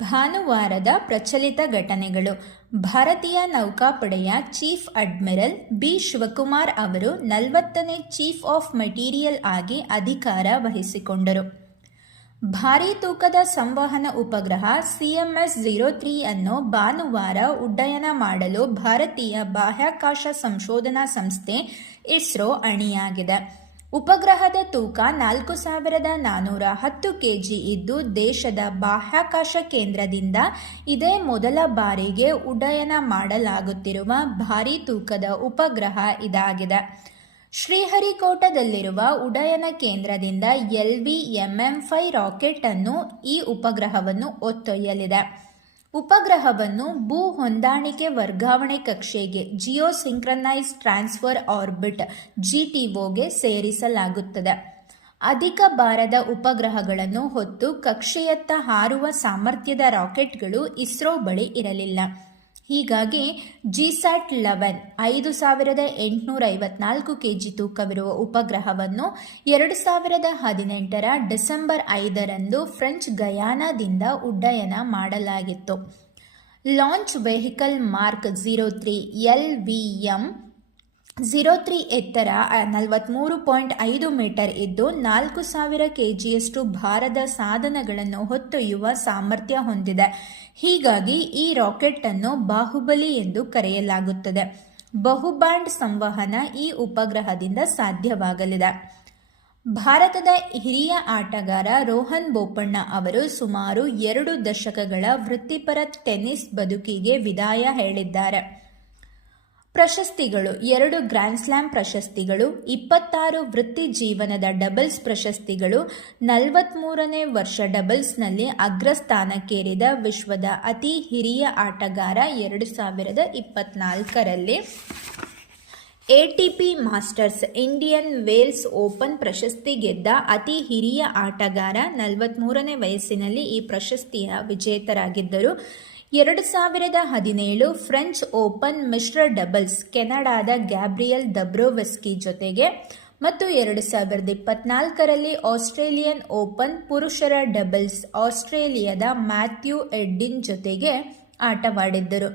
ಭಾನುವಾರದ ಪ್ರಚಲಿತ ಘಟನೆಗಳು. ಭಾರತೀಯ ನೌಕಾಪಡೆಯ ಚೀಫ್ ಅಡ್ಮಿರಲ್ ಬಿ. ಶಿವಕುಮಾರ್ ಅವರು ನಲವತ್ತನೇ ಚೀಫ್ ಆಫ್ ಮೆಟೀರಿಯಲ್ ಆಗಿ ಅಧಿಕಾರ ವಹಿಸಿಕೊಂಡರು. ಭಾರೀ ತೂಕದ ಸಂವಹನ ಉಪಗ್ರಹ ಸಿಎಂಎಸ್ ಝೀರೋ ತ್ರೀ ಅನ್ನು ಭಾನುವಾರ ಉಡ್ಡಯನ ಮಾಡಲು ಭಾರತೀಯ ಬಾಹ್ಯಾಕಾಶ ಸಂಶೋಧನಾ ಸಂಸ್ಥೆ ಇಸ್ರೋ ಅಣಿಯಾಗಿದೆ. ಉಪಗ್ರಹದ ತೂಕ ನಾಲ್ಕು ಸಾವಿರದ ನಾನ್ನೂರ ಹತ್ತು ಕೆಜಿ ಇದ್ದು ದೇಶದ ಬಾಹ್ಯಾಕಾಶ ಕೇಂದ್ರದಿಂದ ಇದೇ ಮೊದಲ ಬಾರಿಗೆ ಉಡ್ಡಯನ ಮಾಡಲಾಗುತ್ತಿರುವ ಭಾರೀ ತೂಕದ ಉಪಗ್ರಹ ಇದಾಗಿದೆ. ಶ್ರೀಹರಿಕೋಟದಲ್ಲಿರುವ ಉಡ್ಡಯನ ಕೇಂದ್ರದಿಂದ L V MM five rocket ಅನ್ನು ಈ ಉಪಗ್ರಹವನ್ನು ಹೊತ್ತೊಯ್ಯಲಿದೆ ಉಪಗ್ರಹವನ್ನು ಭೂ ಹೊಂದಾಣಿಕೆ ವರ್ಗಾವಣೆ ಕಕ್ಷೆಗೆ ಜಿಯೋ ಸಿಂಕ್ರನೈಸ್ ಟ್ರಾನ್ಸ್ಫರ್ ಆರ್ಬಿಟ್ ಜಿಟಿಒಗೆ ಸೇರಿಸಲಾಗುತ್ತದೆ. ಅಧಿಕ ಭಾರದ ಉಪಗ್ರಹಗಳನ್ನು ಹೊತ್ತು ಕಕ್ಷೆಯತ್ತ ಹಾರುವ ಸಾಮರ್ಥ್ಯದ ರಾಕೆಟ್ಗಳು ಇಸ್ರೋ ಬಳಿ ಇರಲಿಲ್ಲ. ಹೀಗಾಗಿ ಜಿಸ್ಯಾಟ್ ಲೆವೆನ್ ಐದು ಸಾವಿರದ ಎಂಟುನೂರ ಐವತ್ನಾಲ್ಕು ಕೆಜಿ ತೂಕವಿರುವ ಉಪಗ್ರಹವನ್ನು ಎರಡು ಸಾವಿರದ ಹದಿನೆಂಟರ ಡಿಸೆಂಬರ್ ಐದರಂದು ಫ್ರೆಂಚ್ ಗಯಾನಾದಿಂದ ಉಡ್ಡಯನ ಮಾಡಲಾಗಿತ್ತು. Launch vehicle mark zero three L V M zero three ಎತ್ತರ ನಲವತ್ತ್ಮೂರು ಪಾಯಿಂಟ್ ಐದು ಮೀಟರ್ ಇದ್ದು ನಾಲ್ಕು ಸಾವಿರ ಕೆ ಜಿಯಷ್ಟು ಭಾರದ ಸಾಧನಗಳನ್ನು ಹೊತ್ತೊಯ್ಯುವ ಸಾಮರ್ಥ್ಯ ಹೊಂದಿದೆ. ಹೀಗಾಗಿ ಈ ರಾಕೆಟ್ ಅನ್ನು ಬಾಹುಬಲಿ ಎಂದು ಕರೆಯಲಾಗುತ್ತದೆ. ಬಹುಬ್ಯಾಂಡ್ ಸಂವಹನ ಈ ಉಪಗ್ರಹದಿಂದ ಸಾಧ್ಯವಾಗಲಿದೆ. ಭಾರತದ ಹಿರಿಯ ಆಟಗಾರ ರೋಹನ್ ಬೋಪಣ್ಣ ಅವರು ಸುಮಾರು ಎರಡು ದಶಕಗಳ ವೃತ್ತಿಪರ ಟೆನ್ನಿಸ್ ಬದುಕಿಗೆ ವಿದಾಯ ಹೇಳಿದ್ದಾರೆ. ಪ್ರಶಸ್ತಿಗಳು, ಎರಡು ಗ್ರ್ಯಾಂಡ್ ಸ್ಲ್ಯಾಮ್ ಪ್ರಶಸ್ತಿಗಳು, ಇಪ್ಪತ್ತಾರು ವೃತ್ತಿ ಜೀವನದ ಡಬಲ್ಸ್ ಪ್ರಶಸ್ತಿಗಳು ನಲವತ್ತ್ಮೂರನೇ ವರ್ಷ ಡಬಲ್ಸ್ನಲ್ಲಿ ಅಗ್ರಸ್ಥಾನಕ್ಕೇರಿದ ವಿಶ್ವದ ಅತಿ ಹಿರಿಯ ಆಟಗಾರ ಎರಡು ಸಾವಿರದ ಇಪ್ಪತ್ನಾಲ್ಕರಲ್ಲಿ P Masters, Indian Wells Open ಪ್ರಶಸ್ತಿ ಗೆದ್ದ ಅತಿ ಹಿರಿಯ ಆಟಗಾರ ನಲವತ್ತ್ಮೂರನೇ ವಯಸ್ಸಿನಲ್ಲಿ ಈ ಪ್ರಶಸ್ತಿಯ ವಿಜೇತರಾಗಿದ್ದರು. ಎರಡು ಸಾವಿರದ ಹದಿನೇಳು ಫ್ರೆಂಚ್ ಓಪನ್ ಮಿಶ್ರ ಡಬಲ್ಸ್ ಕೆನಡಾದ ಗ್ಯಾಬ್ರಿಯಲ್ ದಬ್ರೋವೆಸ್ಕಿ ಜೊತೆಗೆ ಮತ್ತು ಎರಡು ಸಾವಿರದ ಇಪ್ಪತ್ನಾಲ್ಕರಲ್ಲಿ ಆಸ್ಟ್ರೇಲಿಯನ್ ಓಪನ್ ಪುರುಷರ ಡಬಲ್ಸ್ ಆಸ್ಟ್ರೇಲಿಯಾದ ಮ್ಯಾಥ್ಯೂ ಎಡ್ಡಿನ್ ಜೊತೆಗೆ ಆಟವಾಡಿದ್ದರು.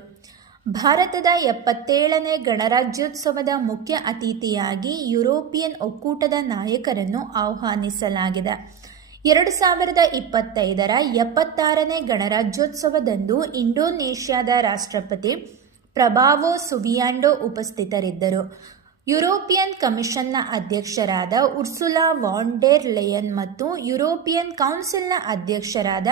ಭಾರತದ ಎಪ್ಪತ್ತೇಳನೇ ಗಣರಾಜ್ಯೋತ್ಸವದ ಮುಖ್ಯ ಅತಿಥಿಯಾಗಿ ಯುರೋಪಿಯನ್ ಒಕ್ಕೂಟದ ನಾಯಕರನ್ನು ಆಹ್ವಾನಿಸಲಾಗಿದೆ. ಎರಡು ಸಾವಿರದ ಇಪ್ಪತ್ತೈದರ ಎಪ್ಪತ್ತಾರನೇ ಗಣರಾಜ್ಯೋತ್ಸವದಂದು ಇಂಡೋನೇಷ್ಯಾದ ರಾಷ್ಟ್ರಪತಿ ಪ್ರಭಾವೋ ಸುಬಿಯಾಂಡೋ ಉಪಸ್ಥಿತರಿದ್ದರು. ಯುರೋಪಿಯನ್ ಕಮಿಷನ್ನ ಅಧ್ಯಕ್ಷರಾದ ಉರ್ಸುಲಾ ವಾನ್ ಡೆರ್ ಲೆಯನ್ ಮತ್ತು ಯುರೋಪಿಯನ್ ಕೌನ್ಸಿಲ್ನ ಅಧ್ಯಕ್ಷರಾದ